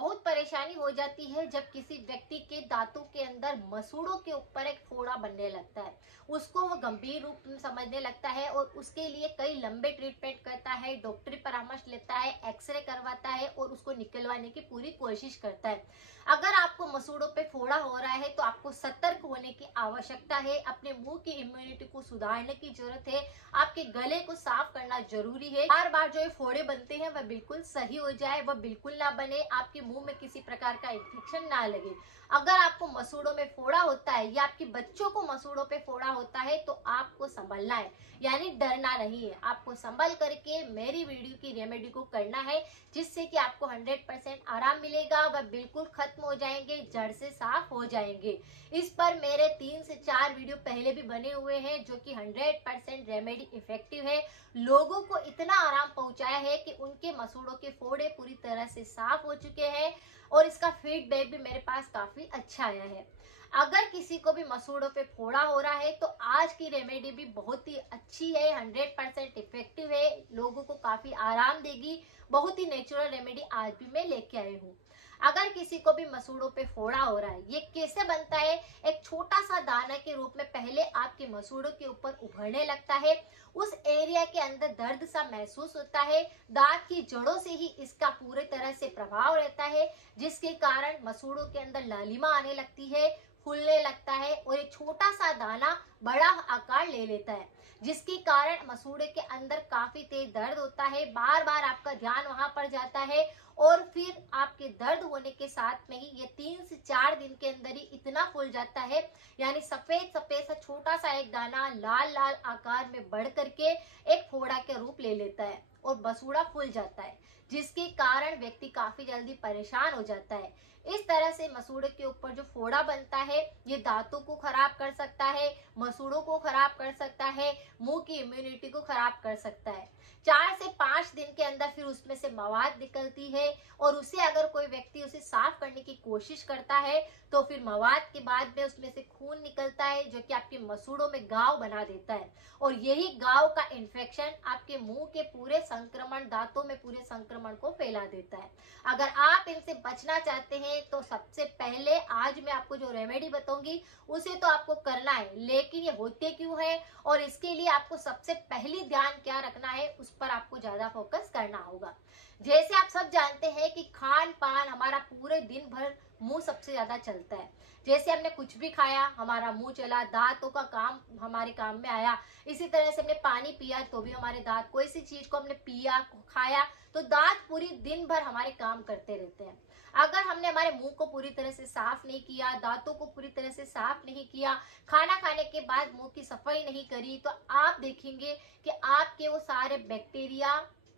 बहुत परेशानी हो जाती है जब किसी व्यक्ति के दांतों के अंदर मसूड़ों के ऊपर एक फोड़ा बनने लगता है। उसको वो गंभीर रूप में समझने लगता है और उसके लिए कई लंबे ट्रीटमेंट करता है, डॉक्टरी परामर्श लेता है, एक्सरे करवाता है और उसको निकलवाने की पूरी कोशिश करता है। अगर आपको मसूड़ों पे फोड़ा हो रहा है तो आपको सतर्क होने की आवश्यकता है। अपने मुंह की इम्यूनिटी को सुधारने की जरूरत है। आपके गले को साफ करना जरूरी है। बार बार जो ये फोड़े बनते हैं वह बिल्कुल सही हो जाए, वह बिल्कुल ना बने, आपके मुंह में किसी प्रकार का इन्फेक्शन ना लगे। अगर आपको मसूड़ों में फोड़ा होता है या आपके बच्चों को मसूड़ों पे फोड़ा होता है तो आपको संभलना है, यानी डरना नहीं है। आपको संभल करके मेरी वीडियो की रेमेडी को करना है, जिससे कि आपको 100% आराम मिलेगा, वह बिल्कुल खत्म हो जाएंगे, जड़ से साफ हो जाएंगे। इस पर मेरे 3 से 4 वीडियो पहले भी बने हुए हैं जो कि 100% रेमेडी इफेक्टिव है। लोगों को इतना आराम पहुंचाया है कि उनके मसूड़ों के फोड़े पूरी तरह से साफ हो चुके हैं और इसका फीडबैक भी मेरे पास काफी अच्छा आया है। अगर किसी को भी मसूड़ों पे फोड़ा हो रहा है तो आज की रेमेडी भी बहुत ही अच्छी है, 100% इफेक्टिव है, लोगों को काफी आराम देगी। बहुत ही नेचुरल रेमेडी आज भी मैं लेके आई हूँ। अगर किसी को भी मसूड़ों पे फोड़ा हो रहा है, ये कैसे बनता है? एक छोटा सा दाना के रूप में पहले आपके मसूड़ों के ऊपर उभरने लगता है। उस एरिया के अंदर दर्द सा महसूस होता है। दांत की जड़ों से ही इसका पूरे तरह से प्रभाव रहता है, जिसके कारण मसूड़ों के अंदर लालिमा आने लगती है, फूलने लगता है और एक छोटा सा दाना बड़ा आकार ले लेता है, जिसके कारण मसूड़े के अंदर काफी तेज दर्द होता है। बार बार आपका ध्यान वहां पर जाता है और फिर आपके दर्द होने के साथ में ही ये 3 से 4 दिन के अंदर ही इतना फूल जाता है, यानी सफेद सफेद सा छोटा सा एक दाना लाल लाल आकार में बढ़ करके एक फोड़ा के रूप ले लेता है और मसूड़ा फूल जाता है, जिसके कारण व्यक्ति काफी जल्दी परेशान हो जाता है। इस तरह से मसूड़े के ऊपर जो फोड़ा बनता है ये दांतों को खराब कर सकता है, मसूड़ों को खराब कर सकता है, मुंह की इम्यूनिटी को खराब कर सकता है। 4 से 5 दिन के अंदर फिर उसमें से मवाद निकलती है और उसे अगर कोई व्यक्ति उसे साफ करने की कोशिश करता है तो फिर मवाद के बाद में उसमें से खून निकलता है, जो कि आपके मसूड़ों में घाव बना देता है और यही घाव का इन्फेक्शन आपके मुंह के पूरे संक्रमण, दांतों में पूरे संक्रमण को फैला देता है। अगर आप इनसे बचना चाहते हैं तो सबसे पहले आज मैं आपको जो रेमेडी बताऊंगी उसे तो आपको करना है, लेकिन ये होते क्यों है और इसके लिए आपको सबसे पहली ध्यान क्या रखना है उस पर आपको ज्यादा फोकस करना होगा। जैसे आप सब जानते हैं कि खान पान हमारा पूरे दिन भर मुंह सबसे ज्यादा चलता है। जैसे हमने कुछ भी खाया हमारा मुंह चला, दांतों का काम हमारे काम में आया। इसी तरह से हमने पानी पिया तो भी हमारे दांत, कोई सी चीज को हमने पिया खाया तो दांत पूरी दिन भर हमारे काम करते रहते हैं। अगर हमने हमारे मुंह को पूरी तरह से साफ नहीं किया, दांतों को पूरी तरह से साफ नहीं किया, खाना खाने के बाद मुंह की सफाई नहीं करी, तो आप देखेंगे कि आपके वो सारे बैक्टीरिया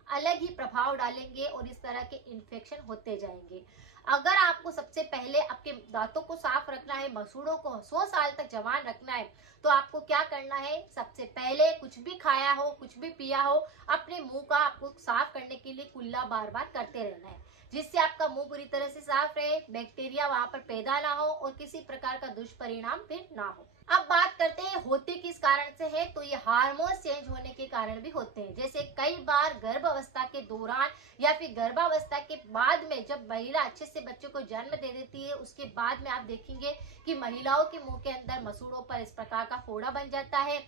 अलग ही प्रभाव डालेंगे और इस तरह के इन्फेक्शन होते जाएंगे। अगर आपको सबसे पहले आपके दांतों को साफ रखना है, मसूड़ों को 100 साल तक जवान रखना है, तो आपको क्या करना है? सबसे पहले कुछ भी खाया हो, कुछ भी पिया हो, अपने मुंह का आपको साफ करने के लिए कुल्ला बार बार करते रहना है, जिससे आपका मुंह पूरी तरह से साफ रहे, बैक्टीरिया वहां पर पैदा ना हो और किसी प्रकार का दुष्परिणाम फिर ना हो। अब बात करते हैं होते किस कारण से है, तो ये हार्मोन चेंज होने के कारण भी होते हैं। जैसे कई बार गर्भावस्था के दौरान या फिर गर्भावस्था के बाद में जब महिला अच्छे से बच्चों को जन्म दे देती है, उसके बाद में आप देखेंगे कि महिलाओं के मुंह के अंदर मसूड़ों पर इस प्रकार का फोड़ा बन जाता है।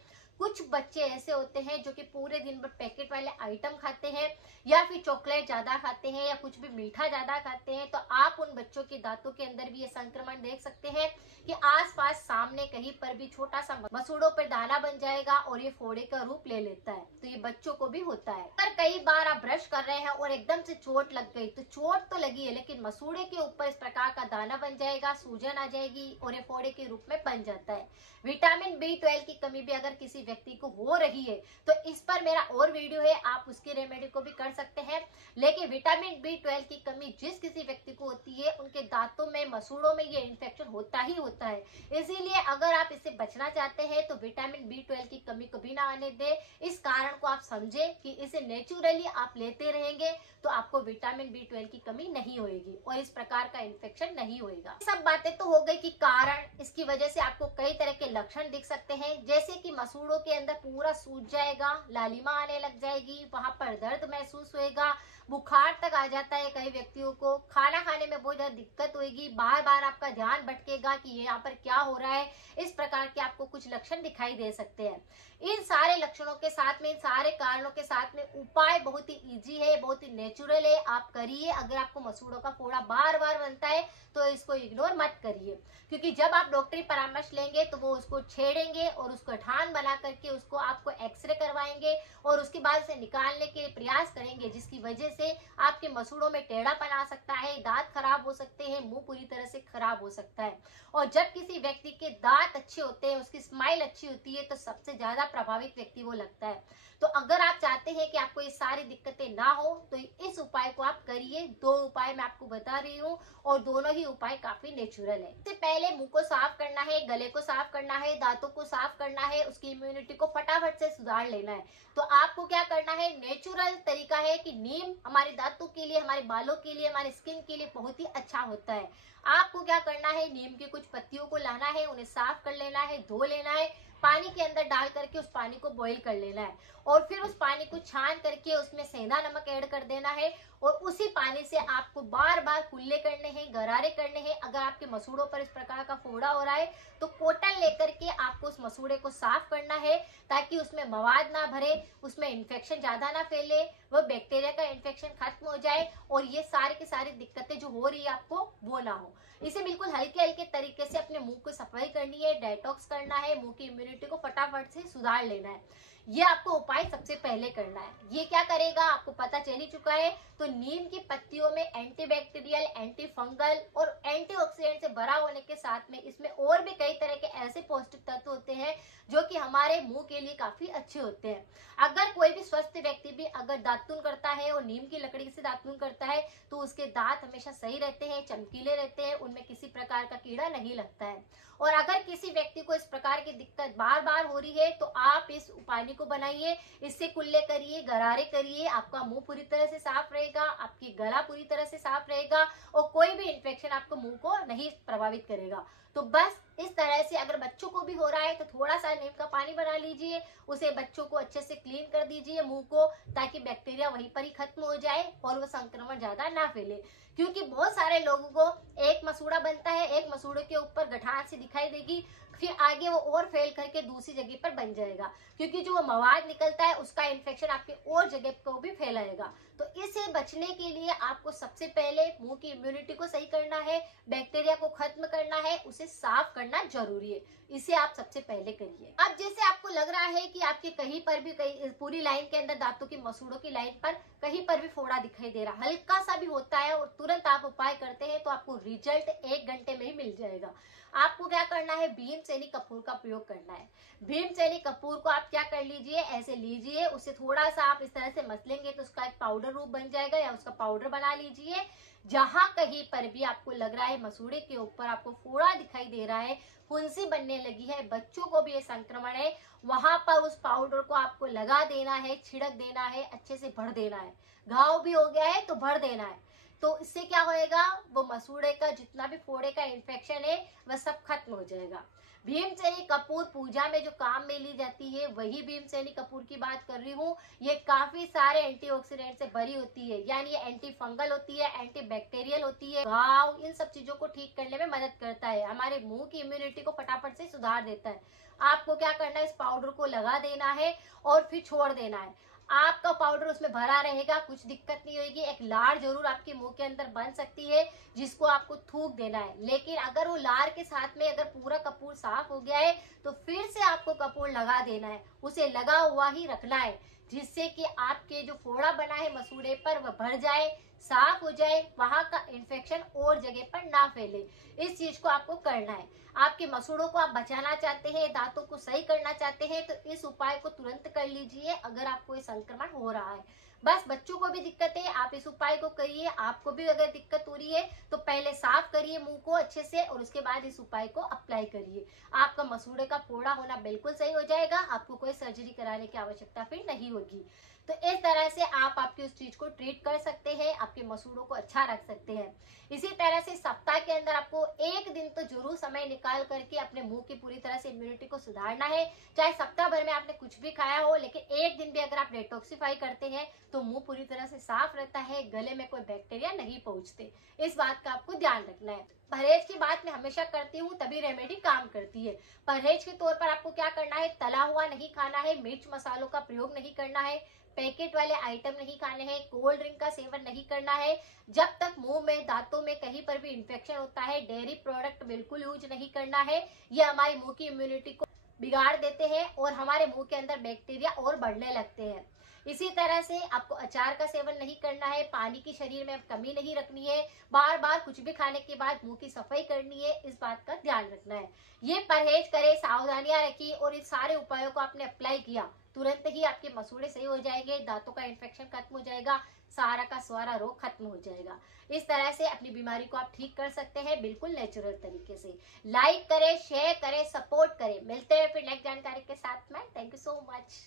कुछ बच्चे ऐसे होते हैं जो कि पूरे दिन भर पैकेट वाले आइटम खाते हैं या फिर चॉकलेट ज्यादा खाते हैं या कुछ भी मीठा ज्यादा खाते हैं, तो आप उन बच्चों के दांतों के अंदर भी ये संक्रमण देख सकते हैं कि आसपास सामने कहीं पर भी छोटा सा मसूड़ों पर दाना बन जाएगा और ये फोड़े का रूप ले लेता है। तो ये बच्चों को भी होता है। अगर कई बार आप ब्रश कर रहे हैं और एकदम से चोट लग गई, तो चोट तो लगी है लेकिन मसूड़े के ऊपर इस प्रकार का दाना बन जाएगा, सूजन आ जाएगी और ये फोड़े के रूप में बन जाता है। विटामिन B12 की कमी भी अगर किसी व्यक्ति को हो रही है तो इस पर मेरा और वीडियो है, आप उसकी रेमेडी को भी कर सकते हैं। लेकिन विटामिन B12 की कमी जिस किसी व्यक्ति को होती है उनके दांतों में, मसूड़ों में ये इन्फेक्शन होता ही होता है। इसीलिए अगर आप इससे बचना चाहते हैं तो विटामिन B12 की कमी कभी ना आने दे। इस कारण को आप समझे कि इसे नेचुरली आप लेते रहेंगे तो आपको विटामिन B12 की कमी नहीं होगी और इस प्रकार का इन्फेक्शन नहीं होगा। सब बातें तो हो गई कि कारण, इसकी वजह से आपको कई तरह के लक्षण दिख सकते हैं, जैसे कि मसूड़ों मसूड़ों के अंदर पूरा सूज जाएगा, लालिमा आने लग जाएगी, वहां पर दर्द महसूस होएगा, बुखार तक आ जाता है कई व्यक्तियों को, खाना खाने में बहुत ज्यादा दिक्कत होगी, बार बार आपका ध्यान भटकेगा कि यहाँ पर क्या हो रहा है। इस प्रकार के आपको कुछ लक्षण दिखाई दे सकते हैं। इन सारे लक्षणों के साथ में, इन सारे कारणों के साथ में उपाय बहुत ही इजी है, बहुत ही नेचुरल है, आप करिए। अगर आपको मसूड़ों का फोड़ा बार बार बनता है तो इसको इग्नोर मत करिए, क्योंकि जब आप डॉक्टरी परामर्श लेंगे तो वो उसको छेड़ेंगे और उसको ठान बना करके उसको आपको एक्सरे करवाएंगे और उसके बाद से निकालने के प्रयास करेंगे, जिसकी वजह से आपके मसूड़ों में टेढ़ापन आ सकता है, दांत खराब हो सकते हैं, मुंह पूरी तरह से खराब हो सकता है। और जब किसी व्यक्ति के दांत अच्छे होते हैं, उसकी स्माइल अच्छी होती है, तो सबसे ज्यादा प्रभावित व्यक्ति वो लगता है। तो अगर आप चाहते हैं कि आपको ये सारी दिक्कतें ना हो तो इस उपाय को आप करिए। 2 उपाय मैं आपको बता रही हूँ और दोनों ही उपाय काफी नेचुरल है। सबसे पहले मुंह को साफ करना है, गले को साफ करना है, दांतों को साफ करना है, उसकी इम्यूनिटी को फटाफट से सुधार लेना है। तो आपको क्या करना है, नेचुरल तरीका है कि नीम हमारे दांतों के लिए, हमारे बालों के लिए, हमारे स्किन के लिए बहुत ही अच्छा होता है। आपको क्या करना है, नीम की कुछ पत्तियों को लाना है, उन्हें साफ कर लेना है, धो लेना है, पानी के अंदर डाल करके उस पानी को बॉईल कर लेना है और फिर उस पानी को छान करके उसमें सेंधा नमक ऐड कर देना है और उसी पानी से आपको बार बार कुल्ले करने हैं, गरारे करने हैं। अगर आपके मसूड़ों पर इस प्रकार का फोड़ा हो रहा है तो कॉटन लेकर के आपको उस मसूड़े को साफ करना है ताकि उसमें मवाद ना भरे, उसमें इन्फेक्शन ज्यादा ना फैले, वह बैक्टीरिया का इन्फेक्शन खत्म हो जाए और ये सारी की सारी दिक्कतें जो हो रही है आपको वो ना हो। इसे बिल्कुल हल्के हल्के तरीके से अपने मुंह को सफाई करनी है, डेटॉक्स करना है, मुंह की इम्यूनिटी को फटाफट से सुधार लेना है। ये आपको उपाय सबसे पहले करना है। ये क्या करेगा आपको पता चल ही चुका है। तो नीम की पत्तियों में एंटीबैक्टीरियल, एंटी फंगल और एंटीऑक्सीडेंट से भरा होने के साथ में इसमें और भी कई तरह के ऐसे पौष्टिक तत्व होते हैं जो कि हमारे मुंह के लिए काफी अच्छे होते हैं। अगर कोई भी स्वस्थ व्यक्ति भी अगर दातुन करता है और नीम की लकड़ी से दातुन करता है तो उसके दांत हमेशा सही रहते हैं, चमकीले रहते हैं, उनमें किसी प्रकार का कीड़ा नहीं लगता है। और अगर किसी व्यक्ति को इस प्रकार की दिक्कत बार बार हो रही है तो आप इस उपाय को बनाइए, इससे कुल्ले करिए, गरारे करिए, आपका मुंह पूरी तरह से साफ रहेगा, आपकी गला पूरी तरह से साफ रहेगा और कोई भी इन्फेक्शन आपको मुंह को नहीं प्रभावित करेगा। तो बस इस तरह से अगर बच्चों को भी हो रहा है तो थोड़ा सा नीम का पानी बना लीजिए, उसे बच्चों को अच्छे से क्लीन कर दीजिए मुंह को, ताकि बैक्टीरिया वहीं पर ही खत्म हो जाए और वो संक्रमण ज्यादा ना फैले। क्योंकि बहुत सारे लोगों को एक मसूड़ा बनता है, एक मसूड़े के ऊपर गठान सी दिखाई देगी, फिर आगे वो और फैल करके दूसरी जगह पर बन जाएगा, क्योंकि जो वो मवाद निकलता है उसका इन्फेक्शन आपके और जगह को भी फैलाएगा। तो इससे बचने के लिए आपको सबसे पहले मुंह की इम्यूनिटी को सही करना है, बैक्टीरिया को खत्म करना है, उसे साफ करना जरूरी है। इसे आप सबसे पहले करिए। अब जैसे आपको लग रहा है कि आपके कहीं पर भी, कहीं पूरी लाइन के अंदर दांतों की मसूड़ों की लाइन पर कहीं पर भी फोड़ा दिखाई दे रहा, हल्का सा भी होता है और तुरंत आप उपाय करते हैं तो आपको रिजल्ट 1 घंटे में ही मिल जाएगा। आपको क्या करना है, भीमसेनी कपूर का प्रयोग करना है। भीमसेनी कपूर को आप क्या कर लीजिए, ऐसे लीजिए, उसे थोड़ा सा आप इस तरह से मसलेंगे तो उसका एक पाउडर रूप बन जाएगा, या उसका पाउडर बना लीजिए। जहां कहीं पर भी आपको लग रहा है मसूड़े के ऊपर आपको फोड़ा दिखाई दे रहा है, फुंसी बनने लगी है, बच्चों को भी ये संक्रमण है, वहां पर उस पाउडर को आपको लगा देना है, छिड़क देना है, अच्छे से भर देना है। घाव भी हो गया है तो भर देना है। तो इससे क्या होएगा, वो मसूड़े का जितना भी फोड़े का इन्फेक्शन है वह सब खत्म हो जाएगा। भीमसेनी कपूर पूजा में जो काम में ली जाती है वही भीमसेनी कपूर की बात कर रही हूँ। ये काफी सारे एंटीऑक्सीडेंट से भरी होती है, यानी ये एंटी फंगल होती है, एंटी बैक्टीरियल होती है, घाव, इन सब चीजों को ठीक करने में मदद करता है, हमारे मुंह की इम्यूनिटी को फटाफट से सुधार देता है। आपको क्या करना है, इस पाउडर को लगा देना है और फिर छोड़ देना है। आपका पाउडर उसमें भरा रहेगा, कुछ दिक्कत नहीं होगी। एक लार जरूर आपके मुंह के अंदर बन सकती है जिसको आपको थूक देना है, लेकिन अगर वो लार के साथ में अगर पूरा कपूर साफ हो गया है तो फिर से आपको कपूर लगा देना है, उसे लगा हुआ ही रखना है, जिससे कि आपके जो फोड़ा बना है मसूड़े पर वह भर जाए, साफ हो जाए, वहां का इन्फेक्शन और जगह पर ना फैले। इस चीज को आपको करना है। आपके मसूड़ों को आप बचाना चाहते हैं, दांतों को सही करना चाहते हैं तो इस उपाय को तुरंत कर लीजिए अगर आपको ये संक्रमण हो रहा है। बस बच्चों को भी दिक्कत है, आप इस उपाय को करिए। आपको भी अगर दिक्कत हो रही है तो पहले साफ करिए मुंह को अच्छे से और उसके बाद इस उपाय को अप्लाई करिए। आपका मसूड़े का फोड़ा होना बिल्कुल सही हो जाएगा, आपको कोई सर्जरी कराने की आवश्यकता फिर नहीं होगी। तो इस तरह से आप आपकी उस चीज को ट्रीट कर सकते हैं, आपके मसूड़ों को अच्छा रख सकते हैं। इसी तरह से सप्ताह के अंदर आपको एक दिन तो जरूर समय निकाल करके अपने मुंह की पूरी तरह से इम्यूनिटी को सुधारना है। चाहे सप्ताह भर में आपने कुछ भी खाया हो, लेकिन एक दिन भी अगर आप डिटॉक्सिफाई करते हैं तो मुंह पूरी तरह से साफ रहता है, गले में कोई बैक्टीरिया नहीं पहुंचते। इस बात का आपको ध्यान रखना है। परहेज की बात मैं हमेशा करती हूँ, तभी रेमेडी काम करती है। परहेज के तौर पर आपको क्या करना है, तला हुआ नहीं खाना है, मिर्च मसालों का प्रयोग नहीं करना है, पैकेट वाले आइटम नहीं खाने हैं, कोल्ड ड्रिंक का सेवन नहीं करना है। जब तक मुंह में, दांतों में कहीं पर भी इंफेक्शन होता है, डेयरी प्रोडक्ट बिल्कुल यूज नहीं करना है। ये हमारी मुंह की इम्यूनिटी को बिगाड़ देते हैं और हमारे मुंह के अंदर बैक्टीरिया और बढ़ने लगते हैं। इसी तरह से आपको अचार का सेवन नहीं करना है, पानी की शरीर में कमी नहीं रखनी है, बार बार कुछ भी खाने के बाद मुंह की सफाई करनी है, इस बात का ध्यान रखना है। ये परहेज करें, सावधानियां रखी और इन सारे उपायों को आपने अप्लाई किया, तुरंत ही आपके मसूड़े सही हो जाएंगे, दांतों का इन्फेक्शन खत्म हो जाएगा, सारा का सारा रोग खत्म हो जाएगा। इस तरह से अपनी बीमारी को आप ठीक कर सकते हैं बिल्कुल नेचुरल तरीके से। लाइक करें, शेयर करें, सपोर्ट करें। मिलते हैं फिर नेक्स्ट जानकारी के साथ में। Thank you so much.